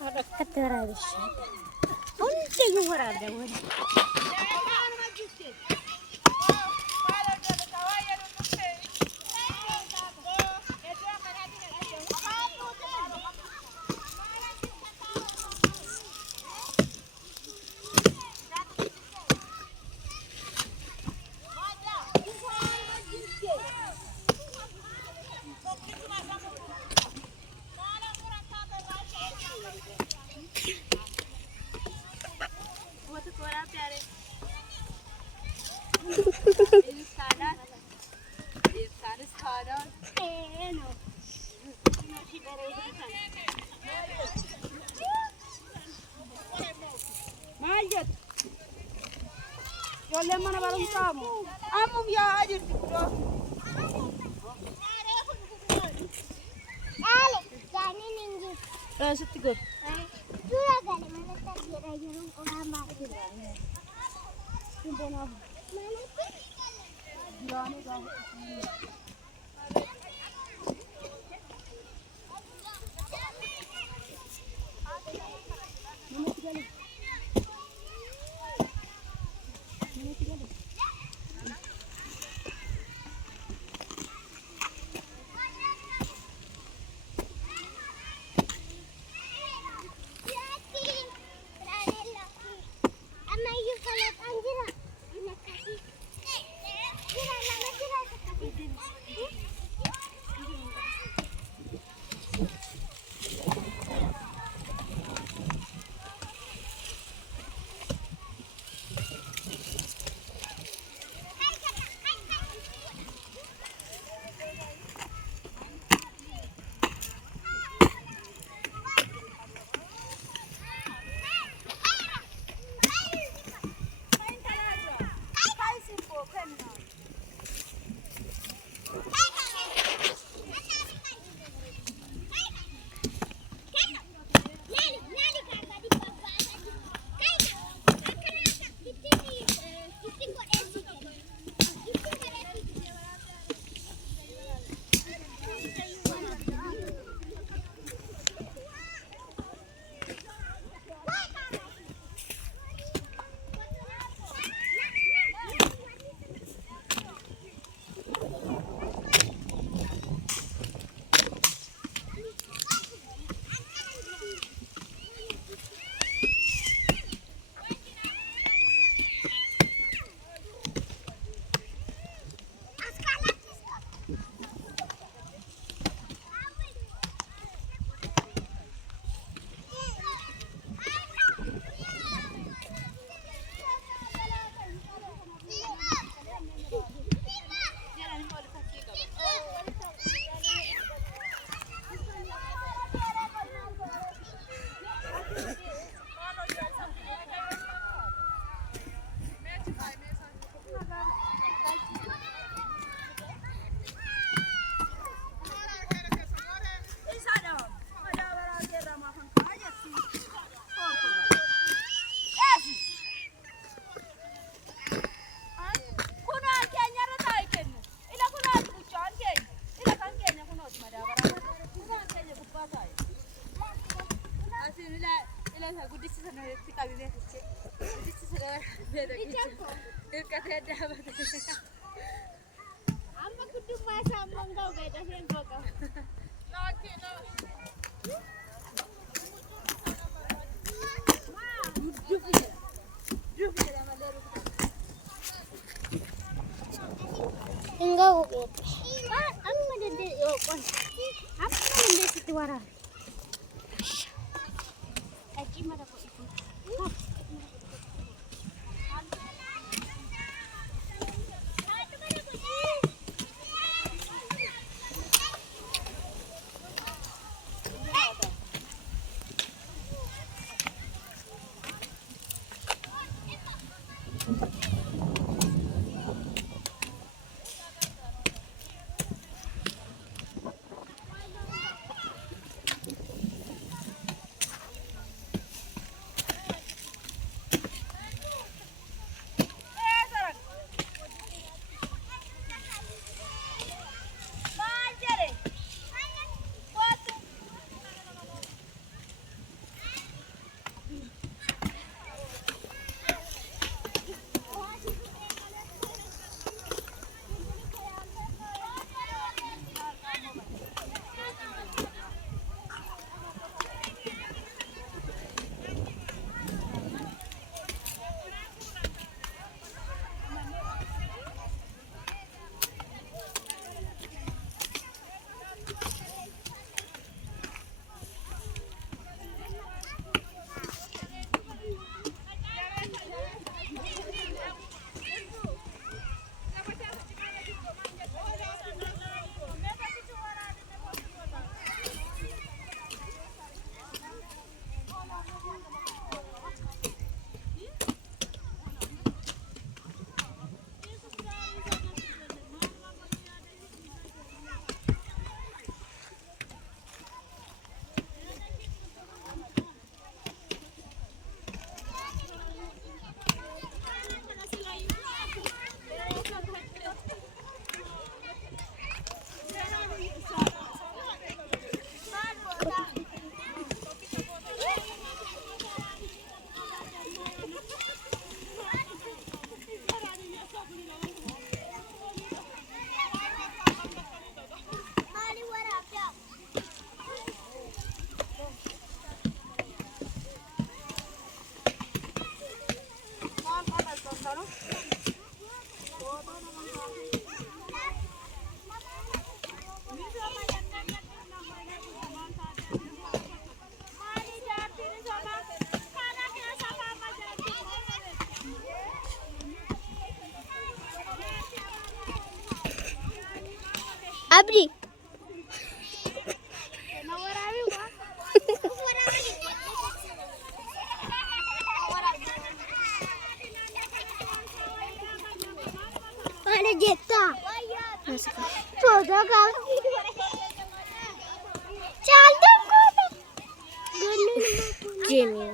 كتر هذا الشيء أنت يورا ده Yolle mana barum kamu. Amu biya ajir tikro. Ale, jani ningi. Setti gor. Dura gale mana tagira yerum orang mari. Timbona. Jani gale. Enggak gitu. Aku ada di yokon. Apa yang di situ warna? Aji mana kok itu? abdi ada jeta foto kan cantik kok Jamie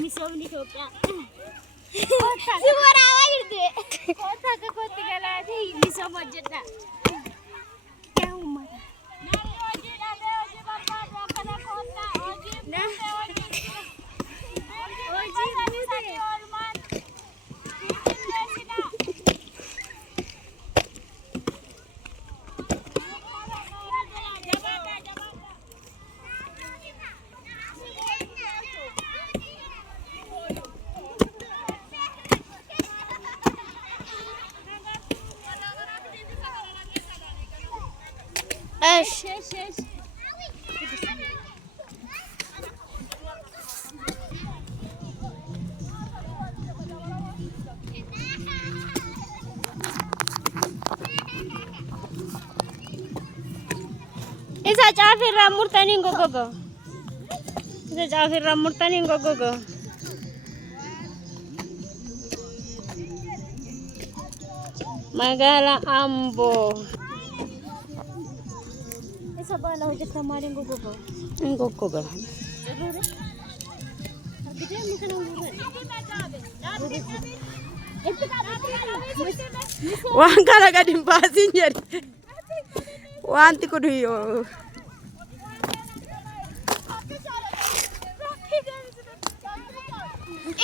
misoomni Itoophiyaa si waraabaa jirti kootaa akka kootti galaati misooma hojjedha yaa uummata ايش إذا جافي الرمور تاني غوغو إذا جافي الرمور تاني غوغو Magala Ambo Sabala ho jasta maring gogo. Gogo. Waan kana gadi baasin jedhe. Wanti kun yoo.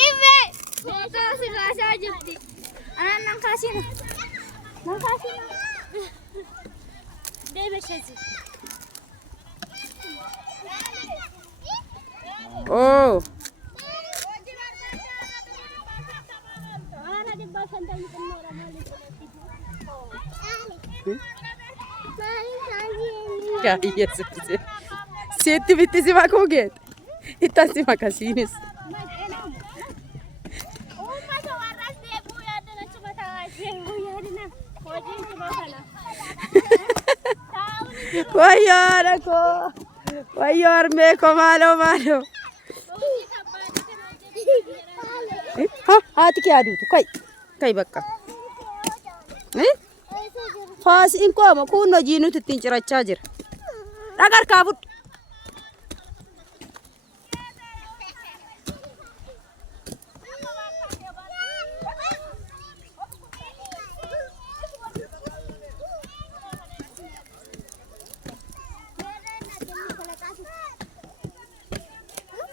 Ibe. Foto sirasa jirti. Anan nang kasin. Debe shezi. Oh. Ya yes. Seti bitti si makoget. Ita si makasinis. Wayor ako. Wayor me ko malo. Haati kee aduutu kai bakka. Faasiin kooma kun hojii nuti ittiin cirachaa jira. Dhagar kaafudhu.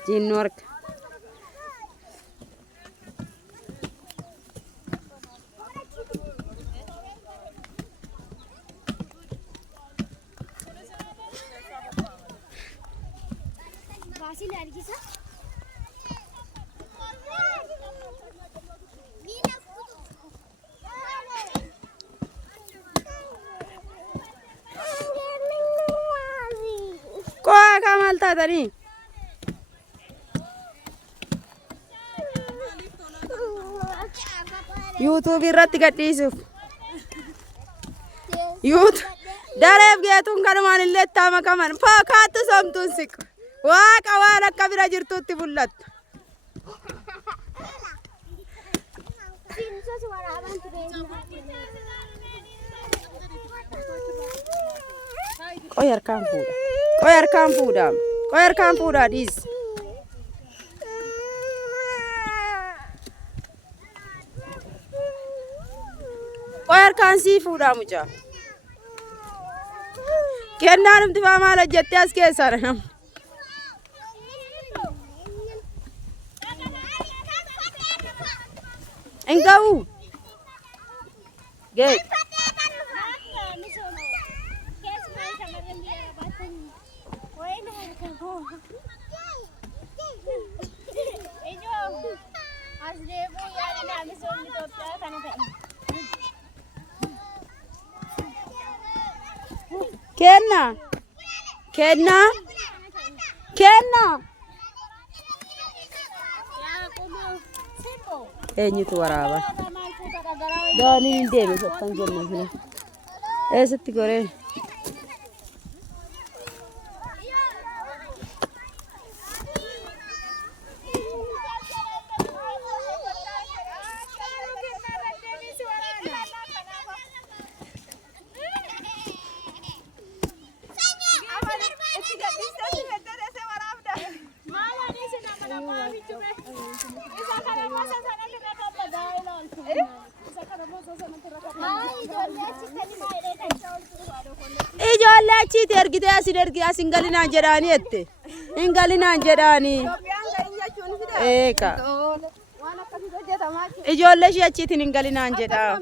Jinnu arga. Kok kamal tadi? YouTube irratti gadhiisuuf. YouTube dareef geetuun kanumaan illee ittaama qaban fakkaattu somtuun siqu. Waaqa waan akka bira jirtuutti mul'attu. Qoy harkaan fuudha dhiis. Qoy harkaan sii fuudha mucaa. Kennaan numti maal hojjettee as keessaa nama. Engau. Geet. Kenna. Kenna. Kenna. Eenyutu waraaba? Daaniin hin deeme sottan jenna sila. Eessatti goreen? Ijoollee achiiti ergitee asin galinaan jedhaanii jette. Hin galinaan jedhaanii. Eeka. Ijoollee ishee achiitiin hin galinaan jedhaa.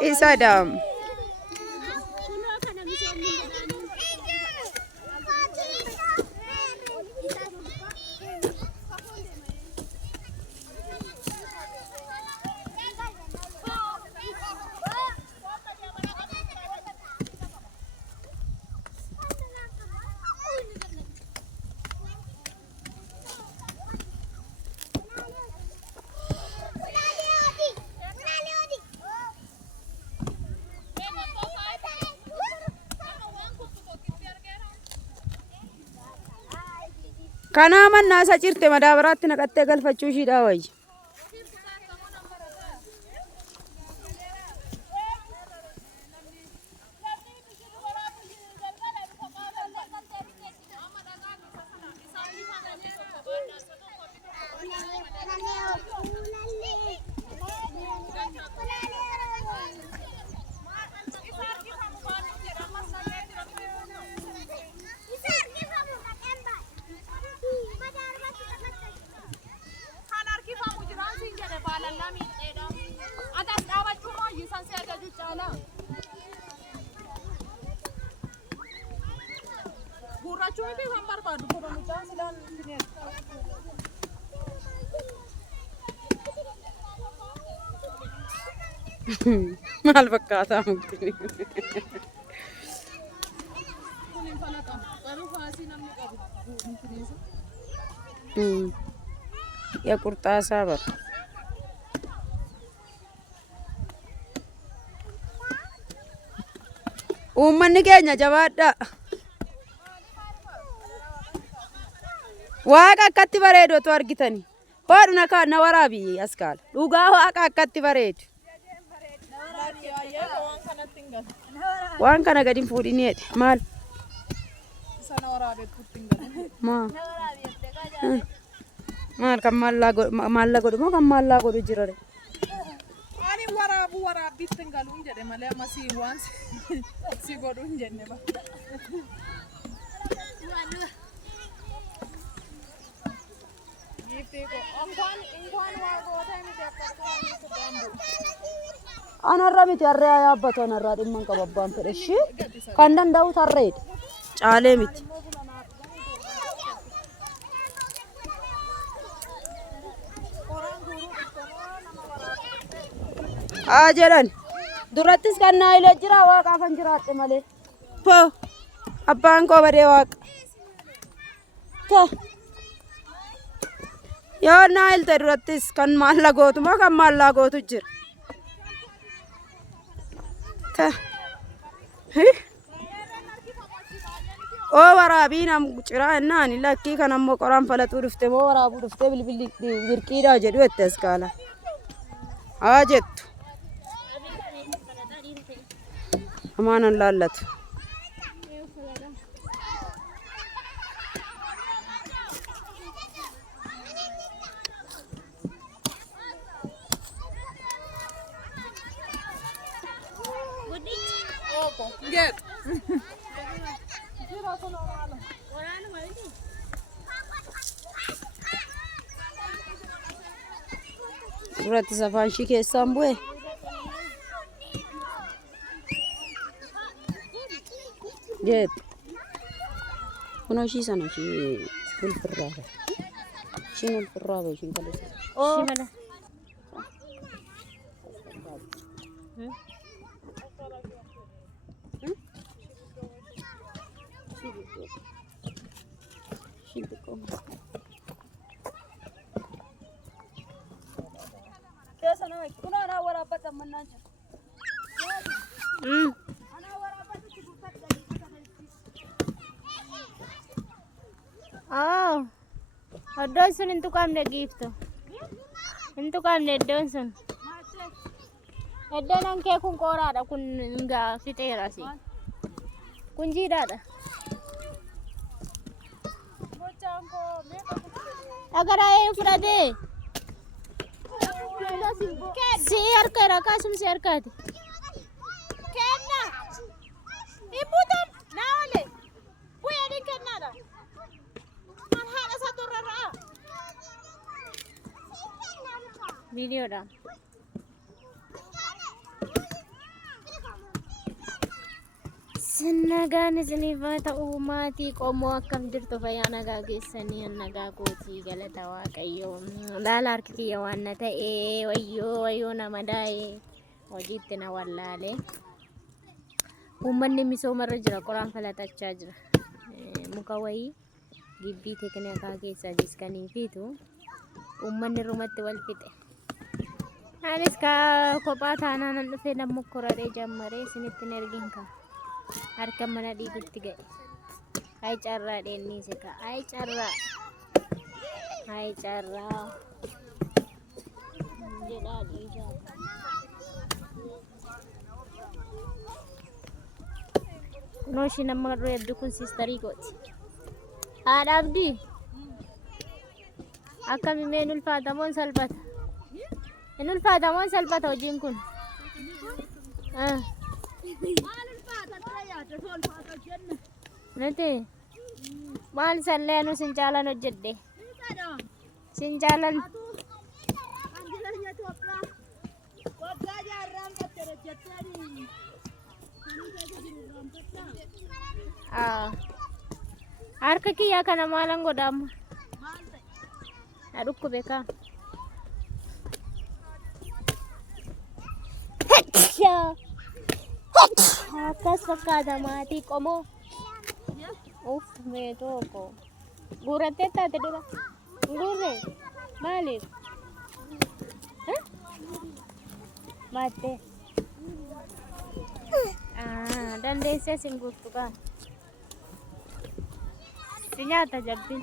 Isa daam. Kana manna isa cirte madaabaraatti naqattee galfachuu ishiidhaa wayya. Maal fakkaataa mukti. Ya qurxaasaa bara. Uummanni keenya jabaadhaa. Waaqa akkatti bareedu otoo argitanii. Hoodhuna na waraabii as kaala. Dhugaa waaqa akkatti bareedu. Waan kana gadi hin fuudhini jedhe maal? Maal kan maallaa godhu moo kan maallaa godhu jira? Ani waraabbiitti hin galuun jedhe malee amma si waan si godhu hin jenne ba. Anarra miti harree yaabbatu anarraa dhimma hin qabu abbaan fedhe ishii kan danda'u harreedha. Caalee miti. Haa jedhan durattis kan naa ilee jira waaqaaf hin jiraadhe malee. Poo abbaan koo badee waaqa. Yoo naa ilte durattis kan maalla gootu moo kan maallaa gootu jira. Oo waraabii nam ciraa ennaan lakkii kan ammoo qoraan falaxuu dhufte moo waraabuu dhufte bilbilli birqiidhaa jedhu jette askaala. Haa jettu. Amaanan laallatu. Get. Duratti safaan ishii keessaan bu'e. جيت كنا شي سنة شي الفرابة شنو الفرابة شي بلد شمالة شي بكم يا سنة كنا أنا ورا بتم من نجار Oh, iddoon sun hin tuqamne giiftu. Hin tuqamne iddoon sun. Iddoon hankee kun qooraadha kun gaa fixeera si. Kun jiidhaadha. Dhagaraa ee fudhatee. Si harka kaasum si harkaati. Kenna. Ibuutum naa oole. Bu'ee ni kennaadha. Video dah. Sennagaan isiniif ta'uu maatii qomoo akkam jirtu fayyaa nagaa geessanii nagaa kootii galata waaqayyoo laala harki kiyya waan na ta'e wayyoo nama daa'e hojiitti na wallaalee uummanni misoomarra jira qoraan falatachaa jira muka wayii gibbii teeknikaa keessa jiskanii fiitu uummanni rumatti wal fixe. Anis ka kophaa taanaan dhufee namni koraree jammaree isinitti ergin ka harka mana dhiigutti ga'e. Ay carraa dheennise ka ay carraa jedhaa dhiisaa. Kunoo ishii nama reebdu kun siistarii gooti. Haadha abdii akkamiin hin ulfaatamoon salphata. Hin ulfaatamoon salphata hojiin kun. Nati maal sallee anu sin jaalan hojjedhe. Sin jaalan. Harka kiyyaa kana maalan godhamu? Na dhukkube ka. Akkas fakkaata maatii qomoo. Mee tokko. Guurattee taate dura. Guurre maaliif? Maattee. Dandeessee sin guuttu kaa. Si nyaata jabbiin.